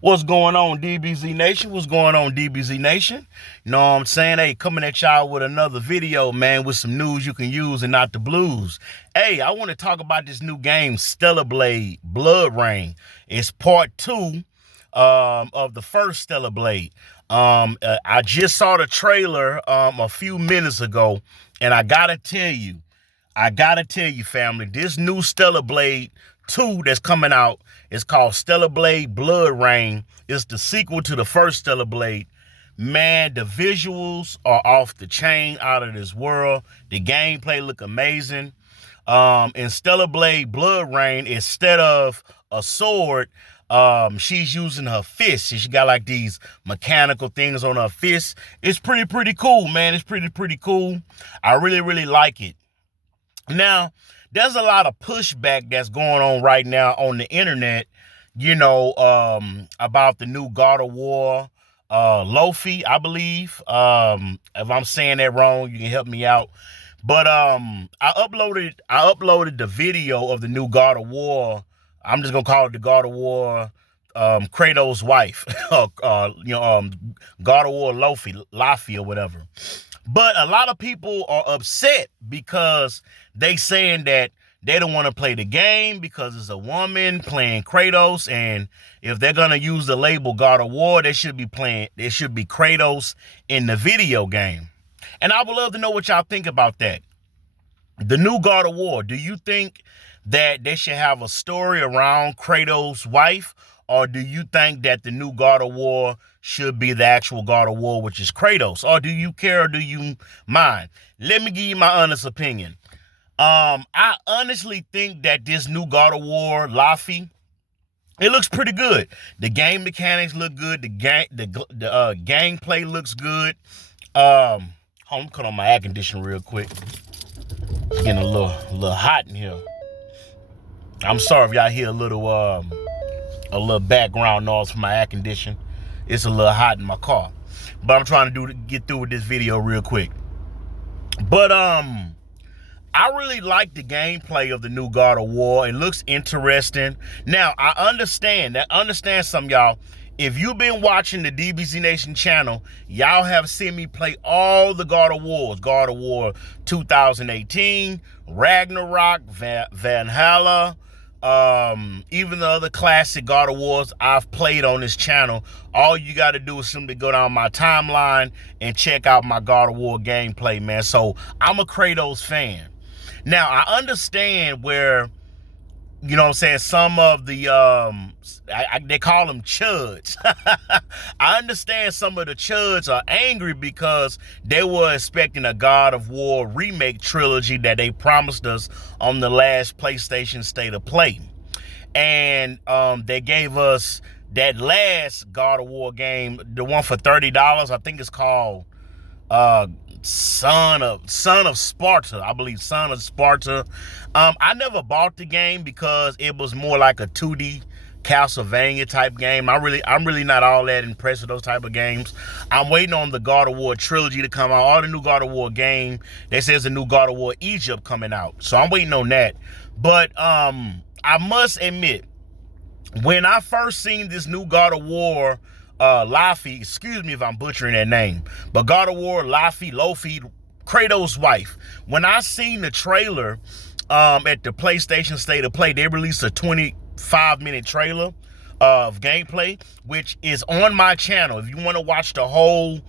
What's going on, DBZ Nation? What's going on, DBZ Nation? You know what I'm saying? Hey, coming at y'all with another video, man, with some news you can use and not the blues. Hey, I want to talk about this new game, Stellar Blade Blood Rain. It's part two of the first Stellar Blade. I just saw the trailer a few minutes ago, and I gotta tell you, family, this new Stellar Blade 2 that's coming out is called Stellar Blade Blood Rain. It's the sequel to the first Stellar Blade. Man, the visuals are off the chain, out of this world. The gameplay look amazing. In Stellar Blade Blood Rain, instead of a sword, she's using her fists. She got like these mechanical things on her fists. It's pretty cool, man. It's pretty cool. I really like it. Now, there's a lot of pushback that's going on right now on the internet, about the new God of War Laufey, I believe. If I'm saying that wrong, you can help me out. But I uploaded the video of the new God of War. I'm just gonna call it the God of War Kratos' wife, God of War Laufey or whatever. But a lot of people are upset because they saying that they don't want to play the game because it's a woman playing Kratos, and if they're gonna use the label God of War, they should be Kratos in the video game. And I would love to know what y'all think about that. The new God of War, do you think that they should have a story around Kratos' wife, or do you think that the new God of War should be the actual God of War, which is Kratos? Or do you care, or do you mind? Let me give you my honest opinion. I honestly think that this new God of War Laufey, it looks pretty good. The game mechanics look good. The gameplay looks good. Hold on, cut on my air conditioner real quick. It's getting a little hot in here. I'm sorry if y'all hear a little background noise from my air conditioner. It's a little hot in my car, but I'm trying to get through with this video real quick. But I really like the gameplay of the new God of War. It looks interesting. Now, I understand some of y'all. If you've been watching the DBZ Nation channel, y'all have seen me play all the God of Wars. God of War 2018, Ragnarok, Valhalla, even the other classic God of Wars I've played on this channel. All you got to do is simply go down my timeline and check out my God of War gameplay, man. So I'm a Kratos fan. Now, I understand where, you know what I'm saying, some of the, they call them chuds. I understand some of the chuds are angry because they were expecting a God of War remake trilogy that they promised us on the last PlayStation State of Play. And they gave us that last God of War game, the one for $30. I think it's called Son of Sparta, I believe. Son of Sparta. I never bought the game because it was more like a 2D Castlevania type game. I'm really not all that impressed with those type of games. I'm waiting on the God of War trilogy to come out. All the new God of War game. They say there's a new God of War Egypt coming out, so I'm waiting on that. But I must admit, when I first seen this new God of War Laufey, excuse me if I'm butchering that name, but God of War Laufey, Kratos' wife. When I seen the trailer at the PlayStation State of Play, they released a 25-minute trailer of gameplay, which is on my channel. If you want to watch the whole,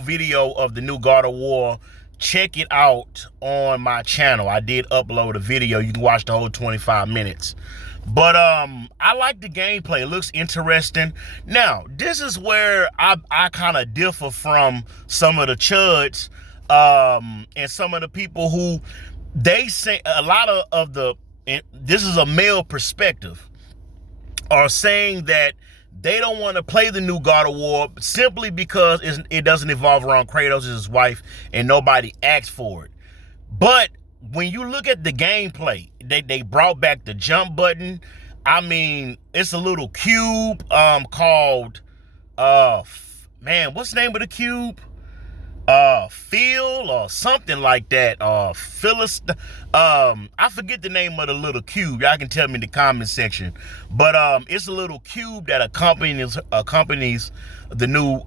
video of the new God of War, check it out on my channel. I did upload a video. You can watch the whole 25 minutes. But I like the gameplay. It looks interesting. Now, this is where I kind of differ from some of the chuds and some of the people who they say a lot of the, this is a male perspective, are saying that they don't want to play the new God of War simply because it doesn't evolve around Kratos and his wife and nobody asked for it. But when you look at the gameplay, they brought back the jump button. I mean, it's a little cube called, man, what's the name of the cube? Phil or something like that. Phyllis. I forget the name of the little cube. Y'all can tell me in the comment section. But it's a little cube that accompanies the new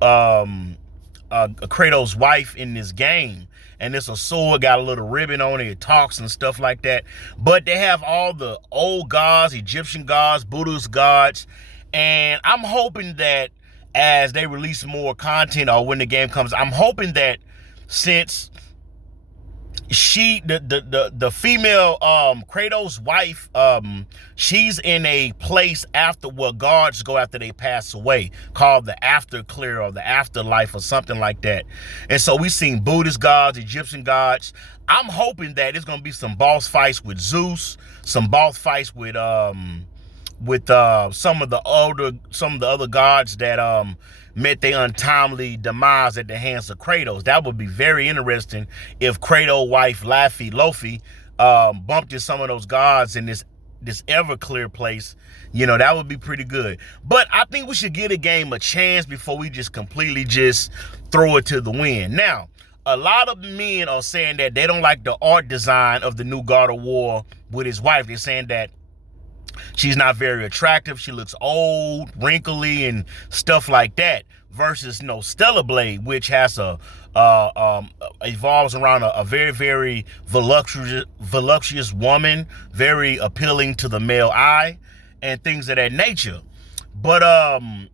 Kratos' wife in this game. And it's a sword, got a little ribbon on it, it talks and stuff like that. But they have all the old gods, Egyptian gods, Buddhist gods. And I'm hoping that as they release more content or when the game comes, I'm hoping that since the female Kratos' wife, she's in a place after where gods go after they pass away, called the afterclear or the afterlife or something like that. And so we've seen Buddhist gods, Egyptian gods. I'm hoping that it's gonna be some boss fights with Zeus, some boss fights with some of the other gods that met their untimely demise at the hands of Kratos. That would be very interesting if Kratos' wife Laufey bumped into some of those gods in this Everclear place. You know, that would be pretty good. But I think we should give the game a chance before we just completely just throw it to the wind. Now, a lot of men are saying that they don't like the art design of the new God of War with his wife. They're saying that she's not very attractive. She looks old, wrinkly, and stuff like that. Versus, Stellar Blade, which has evolves around a very, very voluptuous woman, very appealing to the male eye, and things of that nature. But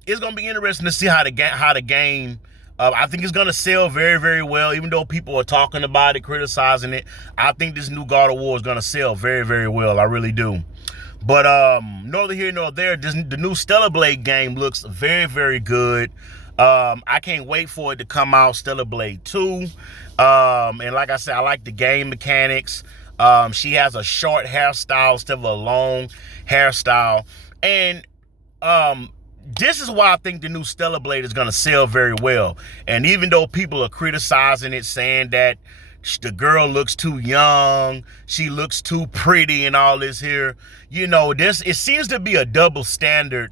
it's gonna be interesting to see how the game. I think it's gonna sell very, very well, even though people are talking about it, criticizing it. I think this new God of War is gonna sell very, very well. I really do. But neither here nor there, the new Stellar Blade game looks very, very good. I can't wait for it to come out, Stellar Blade 2. And like I said, I like the game mechanics. She has a short hairstyle instead of a long hairstyle. And this is why I think the new Stellar Blade is going to sell very well. And even though people are criticizing it, saying that the girl looks too young, she looks too pretty and all this here, it seems to be a double standard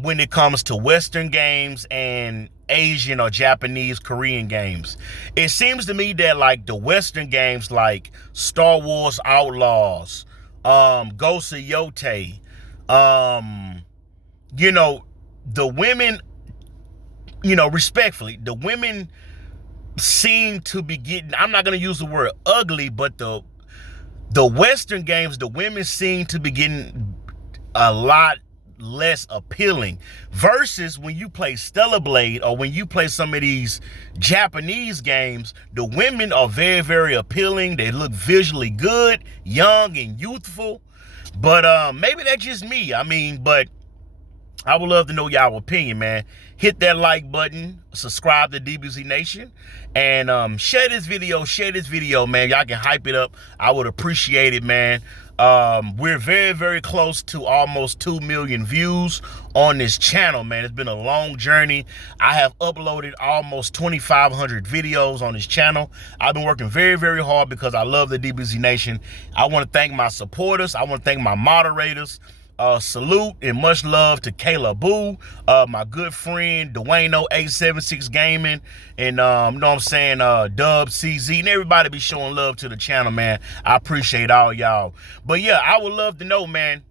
when it comes to Western games and Asian or Japanese, Korean games. It seems to me that like the Western games like Star Wars Outlaws, Ghost of Yotei, the women, respectfully, the women seem to be getting, I'm not going to use the word ugly, but the Western games, the women seem to be getting a lot less appealing, versus when you play Stellar Blade or when you play some of these Japanese games, the women are very, very appealing. They look visually good, young and youthful. But maybe that's just me. But I would love to know y'all opinion, man. Hit that like button, subscribe to DBZ Nation, and share this video, man. Y'all can hype it up. I would appreciate it, man. We're very, very close to almost 2 million views on this channel, man. It's been a long journey. I have uploaded almost 2,500 videos on this channel. I've been working very, very hard because I love the DBZ Nation. I want to thank my supporters. I want to thank my moderators. Salute and much love to Kayla Boo, my good friend Dwayno 876 Gaming, and Dub CZ, and everybody be showing love to the channel, man. I appreciate all y'all. But yeah, I would love to know, man,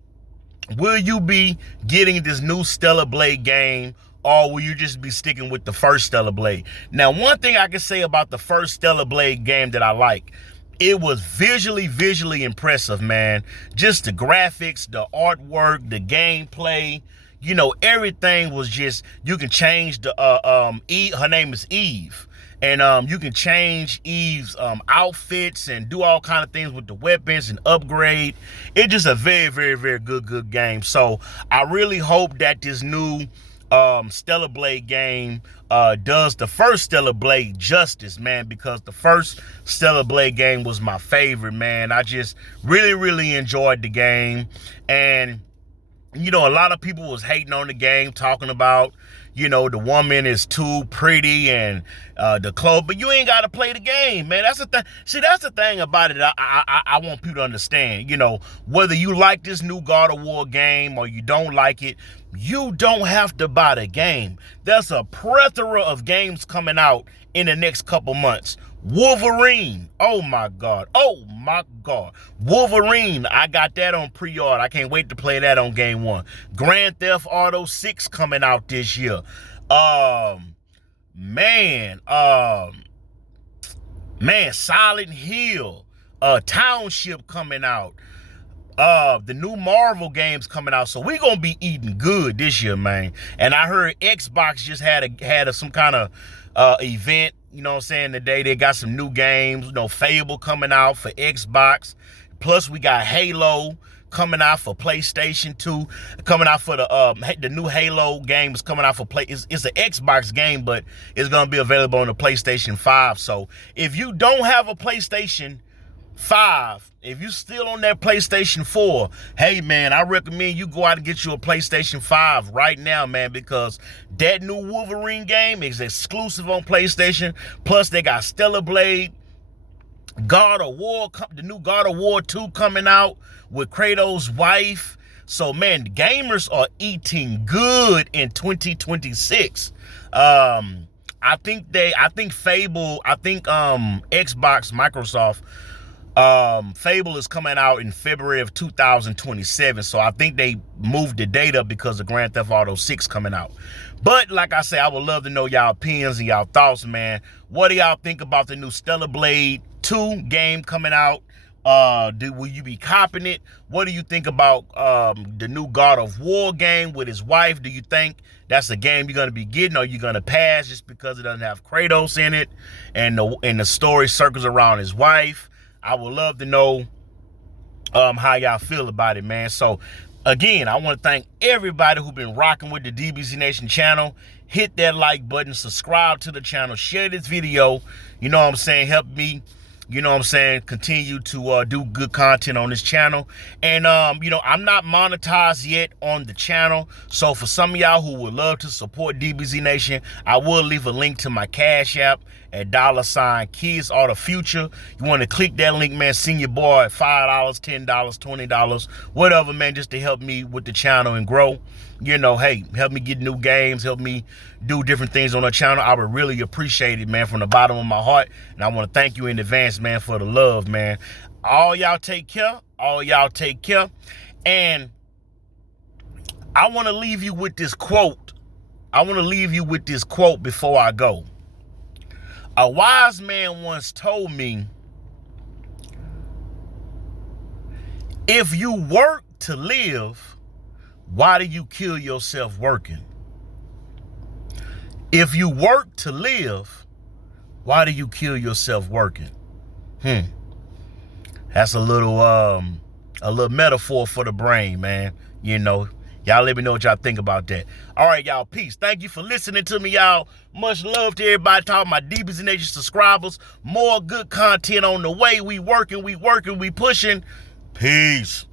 will you be getting this new Stellar Blade game, or will you just be sticking with the first Stellar Blade? Now, one thing I can say about the first Stellar Blade game that I like, it was visually impressive, man. Just the graphics, the artwork, the gameplay, everything was just, you can change the, her name is Eve. And you can change Eve's outfits and do all kind of things with the weapons and upgrade. It's just a very, very, very good game. So I really hope that this new Stellar Blade game does the first Stellar Blade justice, man, because the first Stellar Blade game was my favorite, man. I just really enjoyed the game. And a lot of people was hating on the game, talking about the woman is too pretty and the clothes, but you ain't got to play the game, man. That's the thing. See, that's the thing about it. I want people to understand, whether you like this new God of War game or you don't like it, you don't have to buy the game. There's a plethora of games coming out in the next couple months. Wolverine. Oh my God. Oh my God. Wolverine. I got that on pre-order. I can't wait to play that on Game One. Grand Theft Auto 6 coming out this year. Man, Silent Hill, Township coming out. The new Marvel games coming out, so we gonna be eating good this year, man. And I heard Xbox just had some kind of event, you know what I'm saying, today. They got some new games, you know, Fable coming out for Xbox. Plus we got Halo coming out for PlayStation 2, coming out for the new Halo game is coming out for it's an Xbox game, but it's gonna be available on the PlayStation 5. So if you don't have a PlayStation 5, if you still on that PlayStation 4, hey man, I recommend you go out and get you a PlayStation 5 right now, man, because that new Wolverine game is exclusive on PlayStation. Plus they got Stellar Blade, God of War, the new God of War 2 coming out with Kratos' wife. So man, gamers are eating good in 2026. I think Fable, Xbox, Microsoft, Fable is coming out in February of 2027. So I think they moved the date up because of Grand Theft Auto 6 coming out. But like I say, I would love to know y'all opinions and y'all thoughts, man. What do y'all think about the new Stellar Blade 2 game coming out? Will you be copping it? What do you think about the new God of War game with his wife? Do you think that's a game you're gonna be getting, or you gonna pass just because it doesn't have Kratos in it and the story circles around his wife? I would love to know how y'all feel about it, man. So again, I want to thank everybody who's been rocking with the DBZ Nation channel. Hit that like button, subscribe to the channel, share this video. You know what I'm saying? Help me, you know what I'm saying, continue to do good content on this channel. And, you know, I'm not monetized yet on the channel. So for some of y'all who would love to support DBZ Nation, I will leave a link to my Cash App at $Kids Are the Future. You want to click that link, man, send your boy $5, $10, $20, whatever, man, just to help me with the channel and grow. You know, hey, help me get new games, help me do different things on the channel. I would really appreciate it, man, from the bottom of my heart. And I want to thank you in advance, man, for the love, man. All y'all take care. All y'all take care. And I want to leave you with this quote. I want to leave you with this quote before I go. A wise man once told me, if you work to live, why do you kill yourself working? If you work to live, why do you kill yourself working? That's a little metaphor for the brain, man. You know, y'all let me know what y'all think about that. All right, y'all, peace. Thank you for listening to me, y'all. Much love to everybody talking about DBZ Nation subscribers. More good content on the way. We working, we pushing. Peace.